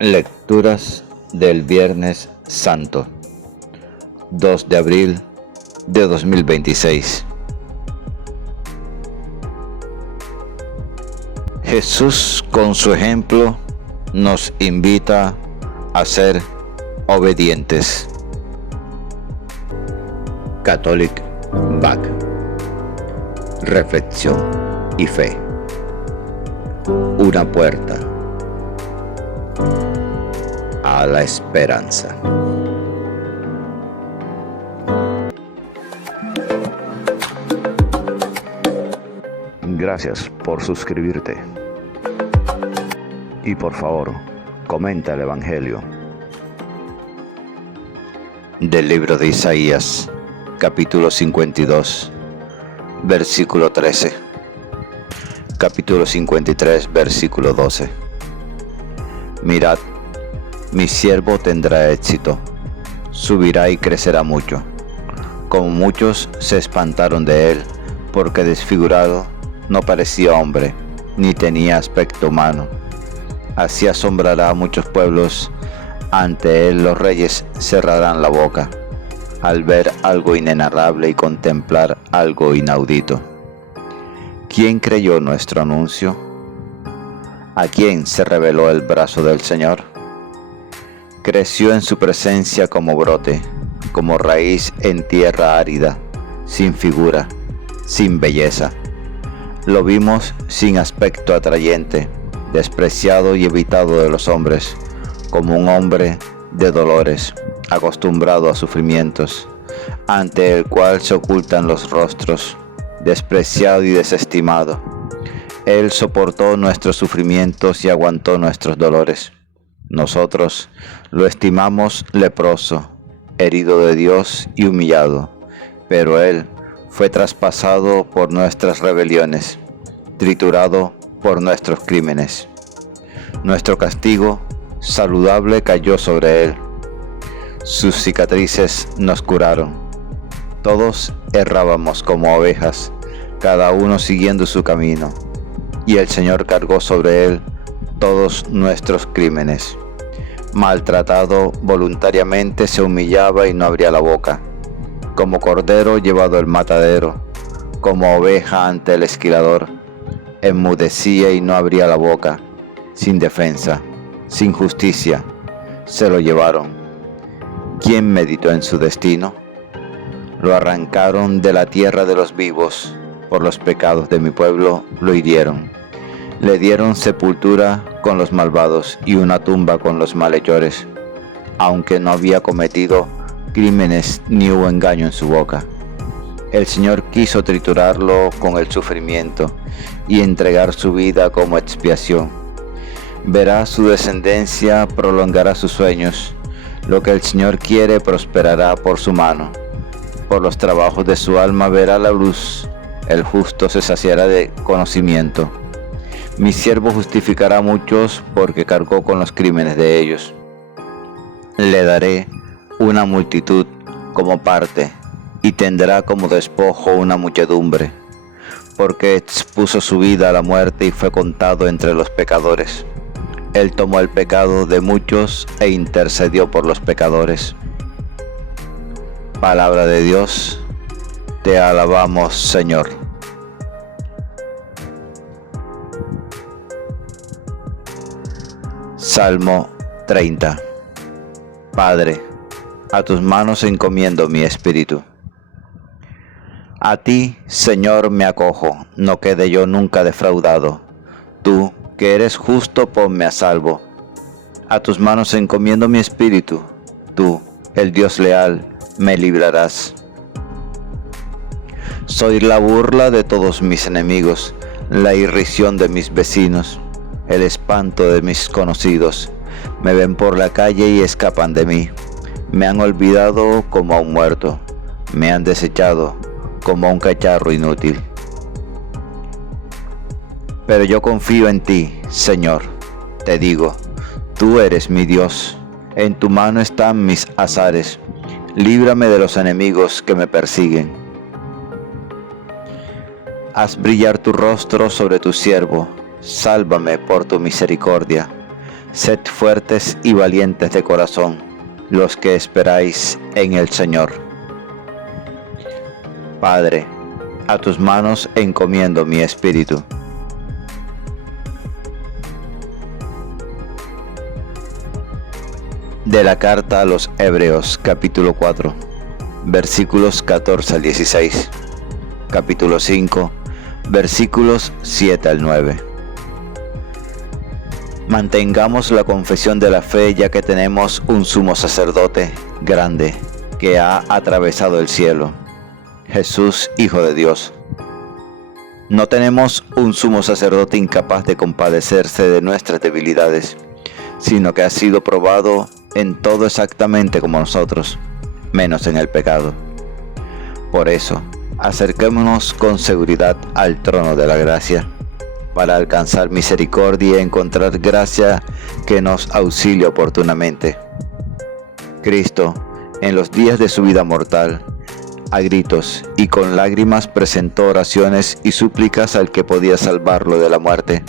Lecturas del Viernes Santo, 2 de abril de 2026. Jesús, con su ejemplo, nos invita a ser obedientes. Catholic Back. Reflexión y fe. Una puerta a la esperanza. Gracias por suscribirte. Y por favor, comenta el Evangelio. Del libro de Isaías, capítulo 52, versículo 13. Capítulo 53, versículo 12. Mirad, mi siervo tendrá éxito, subirá y crecerá mucho. Como muchos se espantaron de él, porque desfigurado no parecía hombre, ni tenía aspecto humano. Así asombrará a muchos pueblos, ante él los reyes cerrarán la boca, al ver algo inenarrable y contemplar algo inaudito. ¿Quién creyó nuestro anuncio? ¿A quién se reveló el brazo del Señor? Creció en su presencia como brote, como raíz en tierra árida, sin figura, sin belleza. Lo vimos sin aspecto atrayente, despreciado y evitado de los hombres, como un hombre de dolores, acostumbrado a sufrimientos, ante el cual se ocultan los rostros, despreciado y desestimado. Él soportó nuestros sufrimientos y aguantó nuestros dolores. Nosotros lo estimamos leproso, herido de Dios y humillado, pero Él fue traspasado por nuestras rebeliones, triturado por nuestros crímenes. Nuestro castigo saludable cayó sobre Él. Sus cicatrices nos curaron. Todos errábamos como ovejas, cada uno siguiendo su camino, y el Señor cargó sobre Él todos nuestros crímenes. Maltratado voluntariamente se humillaba y no abría la boca, como cordero llevado al matadero, como oveja ante el esquilador, enmudecía y no abría la boca, sin defensa, sin justicia, se lo llevaron. ¿Quién meditó en su destino? Lo arrancaron de la tierra de los vivos, por los pecados de mi pueblo lo hirieron. Le dieron sepultura con los malvados y una tumba con los malhechores, aunque no había cometido crímenes ni hubo engaño en su boca. El Señor quiso triturarlo con el sufrimiento y entregar su vida como expiación. Verá su descendencia, prolongará sus sueños. Lo que el Señor quiere prosperará por su mano. Por los trabajos de su alma verá la luz. El justo se saciará de conocimiento. Mi siervo justificará a muchos porque cargó con los crímenes de ellos. Le daré una multitud como parte y tendrá como despojo una muchedumbre, porque expuso su vida a la muerte y fue contado entre los pecadores. Él tomó el pecado de muchos e intercedió por los pecadores. Palabra de Dios, te alabamos, Señor. Salmo 30. Padre, a tus manos encomiendo mi espíritu. A ti, Señor, me acojo, no quede yo nunca defraudado. Tú, que eres justo, ponme a salvo. A tus manos encomiendo mi espíritu. Tú, el Dios leal, me librarás. Soy la burla de todos mis enemigos, la irrisión de mis vecinos, el espanto de mis conocidos. Me ven por la calle y escapan de mí. Me han olvidado como a un muerto. Me han desechado como a un cacharro inútil. Pero yo confío en ti, Señor. Te digo, tú eres mi Dios. En tu mano están mis azares. Líbrame de los enemigos que me persiguen. Haz brillar tu rostro sobre tu siervo. Sálvame por tu misericordia. Sed fuertes y valientes de corazón, los que esperáis en el Señor. Padre, a tus manos encomiendo mi espíritu. De la carta a los Hebreos, capítulo 4, versículos 14 al 16, capítulo 5, versículos 7 al 9. Mantengamos la confesión de la fe, ya que tenemos un sumo sacerdote grande que ha atravesado el cielo, Jesús, Hijo de Dios. No tenemos un sumo sacerdote incapaz de compadecerse de nuestras debilidades, sino que ha sido probado en todo exactamente como nosotros, menos en el pecado. Por eso, acerquémonos con seguridad al trono de la gracia, para alcanzar misericordia y encontrar gracia que nos auxilie oportunamente. Cristo, en los días de su vida mortal, a gritos y con lágrimas presentó oraciones y súplicas al que podía salvarlo de la muerte,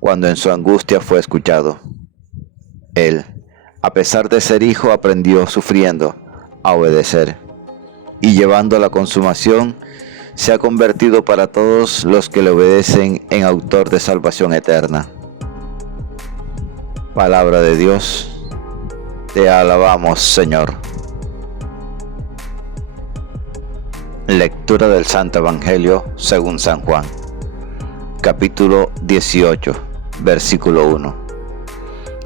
cuando en su angustia fue escuchado. Él, a pesar de ser hijo, aprendió sufriendo a obedecer, y llevando a la consumación, se ha convertido para todos los que le obedecen en autor de salvación eterna. Palabra de Dios, te alabamos, Señor. Lectura del Santo Evangelio según San Juan, capítulo 18, versículo 1,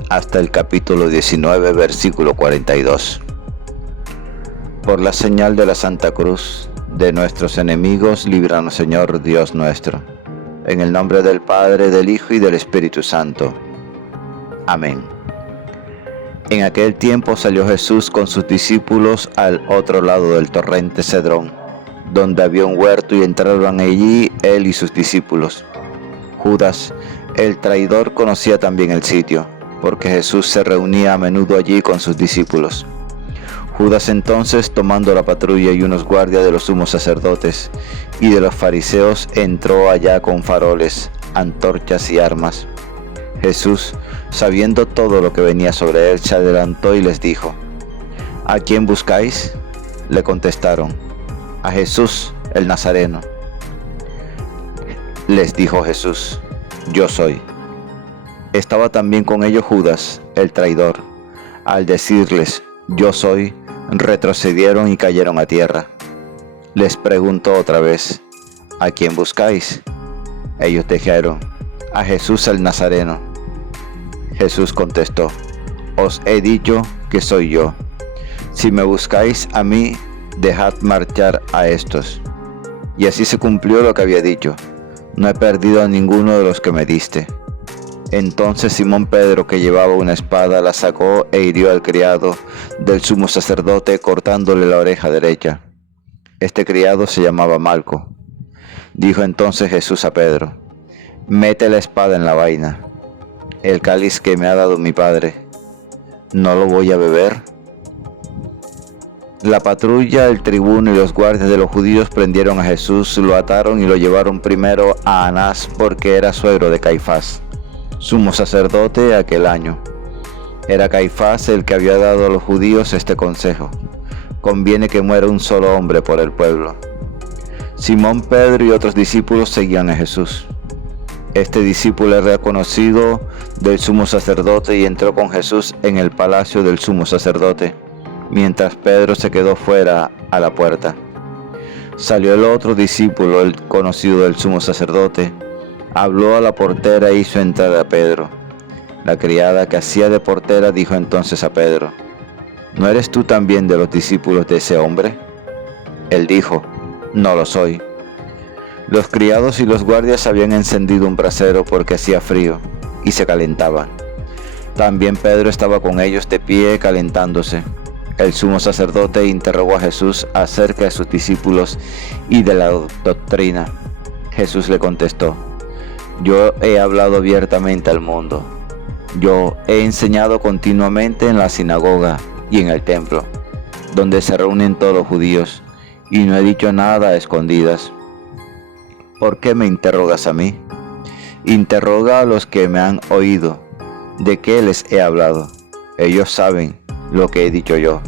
hasta el capítulo 19, versículo 42. Por la señal de la Santa Cruz de nuestros enemigos, líbranos, Señor Dios nuestro. En el nombre del Padre, del Hijo y del Espíritu Santo. Amén. En aquel tiempo salió Jesús con sus discípulos al otro lado del torrente Cedrón, donde había un huerto, y entraron allí él y sus discípulos. Judas, el traidor, conocía también el sitio, porque Jesús se reunía a menudo allí con sus discípulos. Judas entonces, tomando la patrulla y unos guardias de los sumos sacerdotes y de los fariseos, entró allá con faroles, antorchas y armas. Jesús, sabiendo todo lo que venía sobre él, se adelantó y les dijo: ¿A quién buscáis? Le contestaron: a Jesús, el Nazareno. Les dijo Jesús: yo soy. Estaba también con ellos Judas, el traidor. Al decirles: yo soy, retrocedieron y cayeron a tierra. Les preguntó otra vez: ¿a quién buscáis? Ellos dijeron: a Jesús el Nazareno. Jesús contestó: os he dicho que soy yo. Si me buscáis a mí, dejad marchar a estos. Y así se cumplió lo que había dicho: no he perdido a ninguno de los que me diste. Entonces Simón Pedro, que llevaba una espada, la sacó e hirió al criado del sumo sacerdote, cortándole la oreja derecha. Este criado se llamaba Malco. Dijo entonces Jesús a Pedro: mete la espada en la vaina. El cáliz que me ha dado mi Padre, ¿no lo voy a beber? La patrulla, el tribuno y los guardias de los judíos prendieron a Jesús, lo ataron y lo llevaron primero a Anás, porque era suegro de Caifás, sumo sacerdote aquel año. Era Caifás el que había dado a los judíos este consejo: conviene que muera un solo hombre por el pueblo. Simón Pedro y otros discípulos seguían a Jesús. Este discípulo era conocido del sumo sacerdote y entró con Jesús en el palacio del sumo sacerdote, mientras Pedro se quedó fuera a la puerta. Salió el otro discípulo, el conocido del sumo sacerdote, habló a la portera e hizo entrar a Pedro. La criada que hacía de portera dijo entonces a Pedro: ¿no eres tú también de los discípulos de ese hombre? Él dijo: no lo soy. Los criados y los guardias habían encendido un brasero porque hacía frío y se calentaban. También Pedro estaba con ellos de pie calentándose. El sumo sacerdote interrogó a Jesús acerca de sus discípulos y de la doctrina. Jesús le contestó: yo he hablado abiertamente al mundo. Yo he enseñado continuamente en la sinagoga y en el templo, donde se reúnen todos los judíos, y no he dicho nada a escondidas. ¿Por qué me interrogas a mí? Interroga a los que me han oído. ¿de qué les he hablado? Ellos saben lo que he dicho yo.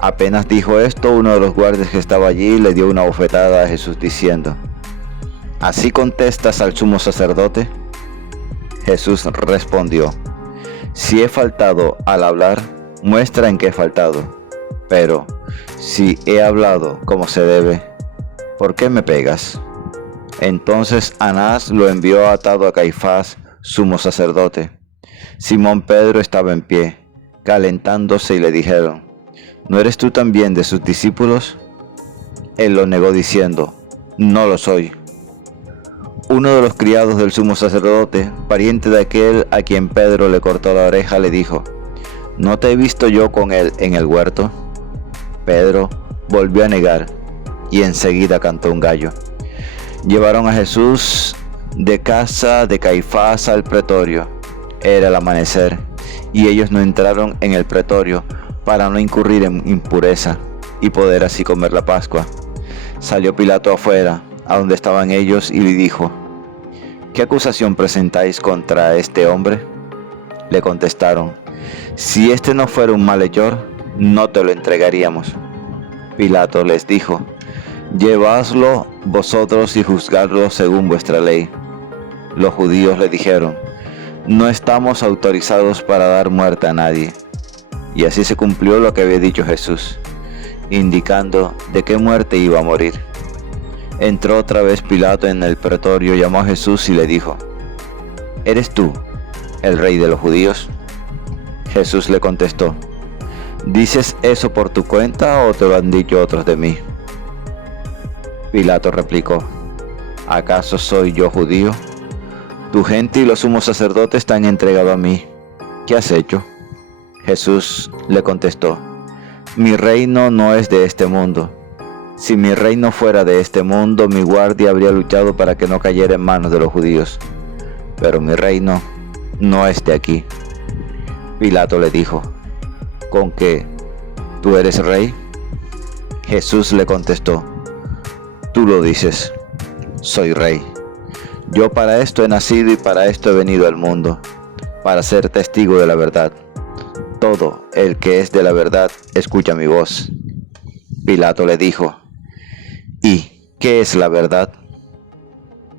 Apenas dijo esto, uno de los guardias que estaba allí le dio una bofetada a Jesús diciendo: ¿así contestas al sumo sacerdote? Jesús respondió: si he faltado al hablar, muestra en qué he faltado. Pero si he hablado como se debe, ¿por qué me pegas? Entonces Anás lo envió atado a Caifás, sumo sacerdote. Simón Pedro estaba en pie, calentándose, y le dijeron: ¿no eres tú también de sus discípulos? Él lo negó diciendo: no lo soy. Uno de los criados del sumo sacerdote, pariente de aquel a quien Pedro le cortó la oreja, le dijo: ¿no te he visto yo con él en el huerto? Pedro volvió a negar, y enseguida cantó un gallo. Llevaron a Jesús de casa de Caifás al pretorio. Era el amanecer, y ellos no entraron en el pretorio para no incurrir en impureza y poder así comer la Pascua. Salió Pilato afuera, a donde estaban ellos, y le dijo: ¿qué acusación presentáis contra este hombre? Le contestaron: si este no fuera un malhechor, no te lo entregaríamos. Pilato les dijo: llevadlo vosotros y juzgadlo según vuestra ley. Los judíos le dijeron: no estamos autorizados para dar muerte a nadie. Y así se cumplió lo que había dicho Jesús, indicando de qué muerte iba a morir. Entró otra vez Pilato en el pretorio, llamó a Jesús y le dijo: ¿eres tú el rey de los judíos? Jesús le contestó: ¿dices eso por tu cuenta o te lo han dicho otros de mí? Pilato replicó: ¿acaso soy yo judío? Tu gente y los sumos sacerdotes te han entregado a mí. ¿Qué has hecho? Jesús le contestó: mi reino no es de este mundo. Si mi reino fuera de este mundo, mi guardia habría luchado para que no cayera en manos de los judíos. Pero mi reino no es de aquí. Pilato le dijo: ¿con qué? ¿Tú eres rey? Jesús le contestó: tú lo dices, soy rey. Yo para esto he nacido y para esto he venido al mundo, para ser testigo de la verdad. Todo el que es de la verdad escucha mi voz. Pilato le dijo: ¿y qué es la verdad?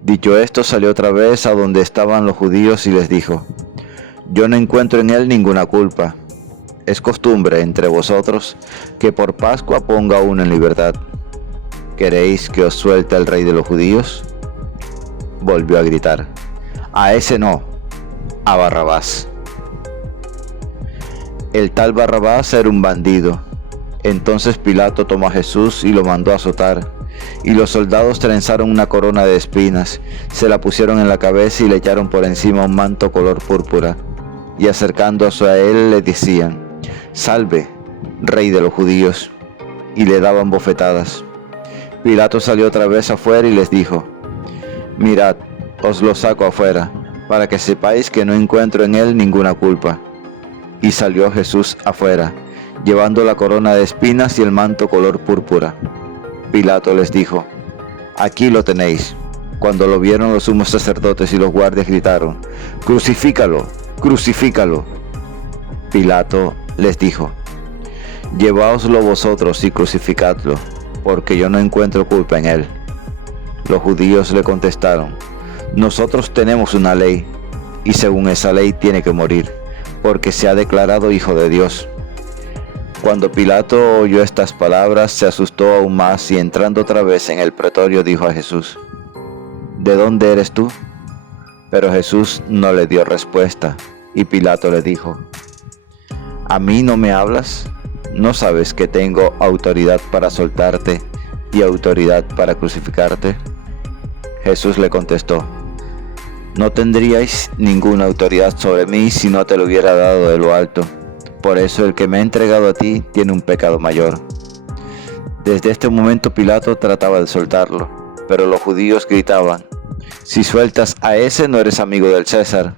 Dicho esto, salió otra vez a donde estaban los judíos y les dijo: yo no encuentro en él ninguna culpa. Es costumbre entre vosotros que por Pascua ponga uno en libertad. ¿Queréis que os suelte el rey de los judíos? Volvió a gritar: a ese no, a Barrabás. El tal Barrabás era un bandido. Entonces Pilato tomó a Jesús y lo mandó a azotar, y los soldados trenzaron una corona de espinas, se la pusieron en la cabeza y le echaron por encima un manto color púrpura, y acercándose a él le decían: salve, rey de los judíos, y le daban bofetadas. Pilato salió otra vez afuera y les dijo: mirad, os lo saco afuera, para que sepáis que no encuentro en él ninguna culpa. Y salió Jesús afuera, llevando la corona de espinas y el manto color púrpura. Pilato les dijo: aquí lo tenéis. Cuando lo vieron, los sumos sacerdotes y los guardias gritaron: crucifícalo, crucifícalo. Pilato les dijo: lleváoslo vosotros y crucificadlo, porque yo no encuentro culpa en él. Los judíos le contestaron: nosotros tenemos una ley, y según esa ley tiene que morir, porque se ha declarado hijo de Dios. Cuando Pilato oyó estas palabras, se asustó aún más, y entrando otra vez en el pretorio dijo a Jesús: ¿de dónde eres tú? Pero Jesús no le dio respuesta, y Pilato le dijo: ¿a mí no me hablas? ¿No sabes que tengo autoridad para soltarte y autoridad para crucificarte? Jesús le contestó: no tendríais ninguna autoridad sobre mí si no te lo hubiera dado de lo alto. Por eso el que me ha entregado a ti tiene un pecado mayor. Desde este momento Pilato trataba de soltarlo, pero los judíos gritaban: si sueltas a ese, no eres amigo del César.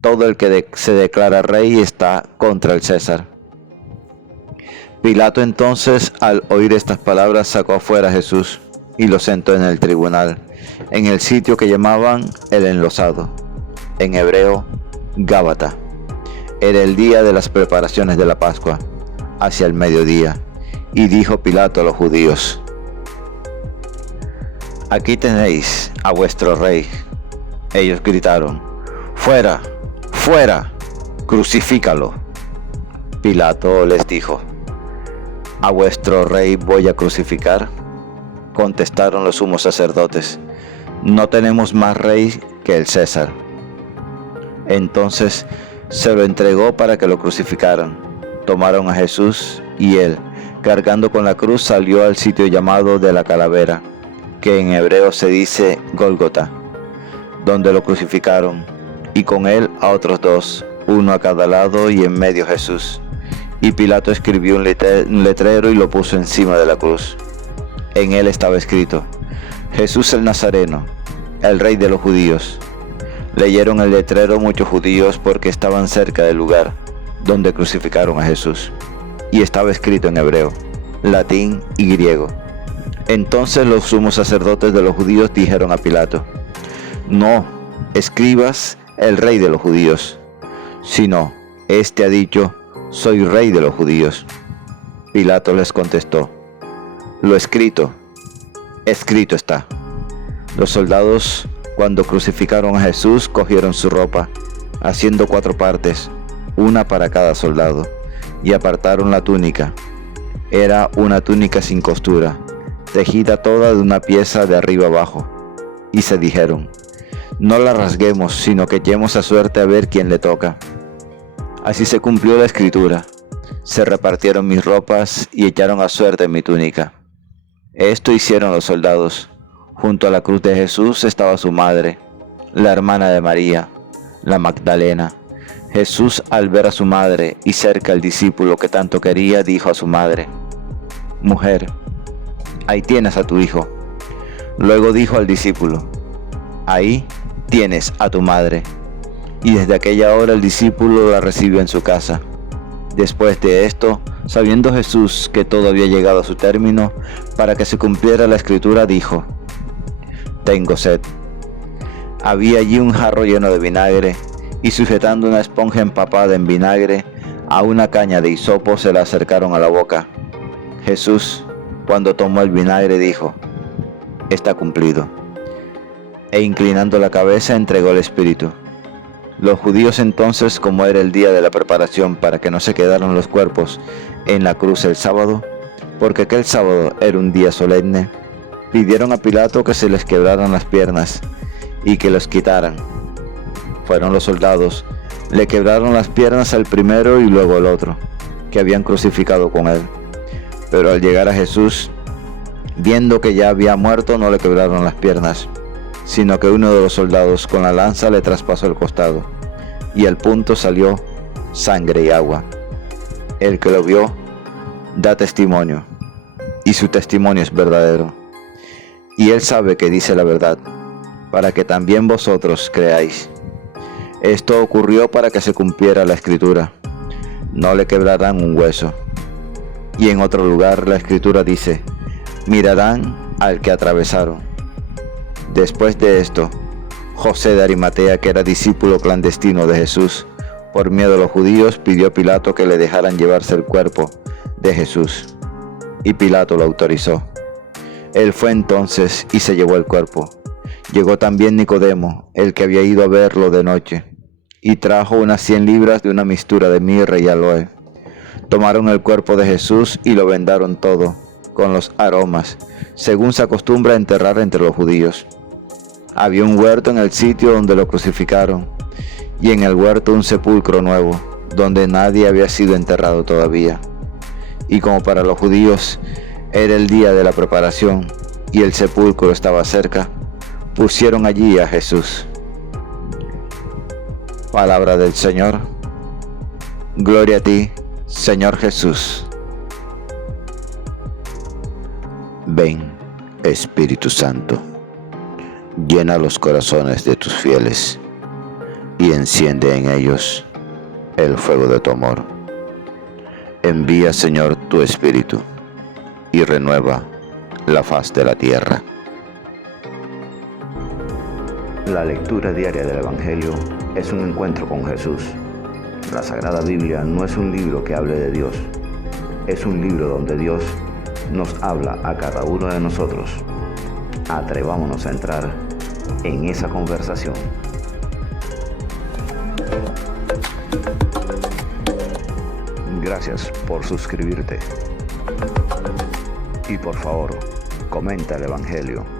Todo el que se declara rey está contra el César. Pilato entonces, al oír estas palabras, sacó afuera a Jesús y lo sentó en el tribunal, en el sitio que llamaban el Enlosado, en hebreo Gábata. Era el día de las preparaciones de la Pascua, hacia el mediodía, y dijo Pilato a los judíos: «Aquí tenéis a vuestro rey». Ellos gritaron: «¡Fuera! ¡Fuera! ¡Crucifícalo!». Pilato les dijo: «¿A vuestro rey voy a crucificar?». Contestaron los sumos sacerdotes: «No tenemos más rey que el César». Entonces se lo entregó para que lo crucificaran. Tomaron a Jesús y él, cargando con la cruz, salió al sitio llamado de la Calavera, que en hebreo se dice Gólgota, donde lo crucificaron, y con él a otros dos, uno a cada lado y en medio Jesús. Y Pilato escribió un letrero y lo puso encima de la cruz. En él estaba escrito: «Jesús el Nazareno, el Rey de los Judíos». Leyeron el letrero muchos judíos porque estaban cerca del lugar donde crucificaron a Jesús, y estaba escrito en hebreo, latín y griego. Entonces los sumos sacerdotes de los judíos dijeron a Pilato: «No escribas el Rey de los Judíos, sino este ha dicho: soy Rey de los Judíos». Pilato les contestó: «Lo escrito, escrito está». Los soldados, cuando crucificaron a Jesús, cogieron su ropa, haciendo 4 partes, una para cada soldado, y apartaron la túnica. Era una túnica sin costura, tejida toda de una pieza de arriba abajo, y se dijeron: «No la rasguemos, sino que echemos a suerte a ver quién le toca». Así se cumplió la escritura: «Se repartieron mis ropas y echaron a suerte mi túnica». Esto hicieron los soldados. Junto a la cruz de Jesús estaba su madre, la hermana de María, la Magdalena. Jesús, al ver a su madre y cerca el discípulo que tanto quería, dijo a su madre: «Mujer, ahí tienes a tu hijo». Luego dijo al discípulo: «Ahí tienes a tu madre». Y desde aquella hora el discípulo la recibió en su casa. Después de esto, sabiendo Jesús que todo había llegado a su término, para que se cumpliera la escritura, dijo: «Tengo sed». Había allí un jarro lleno de vinagre, y sujetando una esponja empapada en vinagre a una caña de hisopo, se la acercaron a la boca. Jesús, cuando tomó el vinagre, dijo: «Está cumplido». E inclinando la cabeza, entregó el espíritu. Los judíos entonces, como era el día de la preparación para que no se quedaran los cuerpos en la cruz el sábado, porque aquel sábado era un día solemne, pidieron a Pilato que se les quebraran las piernas y que los quitaran. Fueron los soldados, le quebraron las piernas al primero y luego al otro, que habían crucificado con él. Pero al llegar a Jesús, viendo que ya había muerto, no le quebraron las piernas, sino que uno de los soldados con la lanza le traspasó el costado, y al punto salió sangre y agua. El que lo vio da testimonio, y su testimonio es verdadero. Y él sabe que dice la verdad, para que también vosotros creáis. Esto ocurrió para que se cumpliera la escritura: no le quebrarán un hueso. Y en otro lugar la escritura dice: mirarán al que atravesaron. Después de esto, José de Arimatea, que era discípulo clandestino de Jesús, por miedo a los judíos, pidió a Pilato que le dejaran llevarse el cuerpo de Jesús. Y Pilato lo autorizó. Él fue entonces y se llevó el cuerpo. Llegó también Nicodemo, el que había ido a verlo de noche, y trajo unas 100 libras de una mixtura de mirra y aloe. Tomaron el cuerpo de Jesús y lo vendaron todo, con los aromas, según se acostumbra a enterrar entre los judíos. Había un huerto en el sitio donde lo crucificaron, y en el huerto un sepulcro nuevo, donde nadie había sido enterrado todavía. Y como para los judíos era el día de la preparación, y el sepulcro estaba cerca, pusieron allí a Jesús. Palabra del Señor. Gloria a ti, Señor Jesús. Ven, Espíritu Santo, llena los corazones de tus fieles y enciende en ellos el fuego de tu amor. Envía, Señor, tu Espíritu y renueva la faz de la tierra. La lectura diaria del Evangelio es un encuentro con Jesús, La Sagrada Biblia no es un libro que hable de Dios, es un libro donde Dios nos habla a cada uno de nosotros. Atrevámonos a entrar en esa conversación. Gracias por suscribirte. Y por favor, comenta el Evangelio.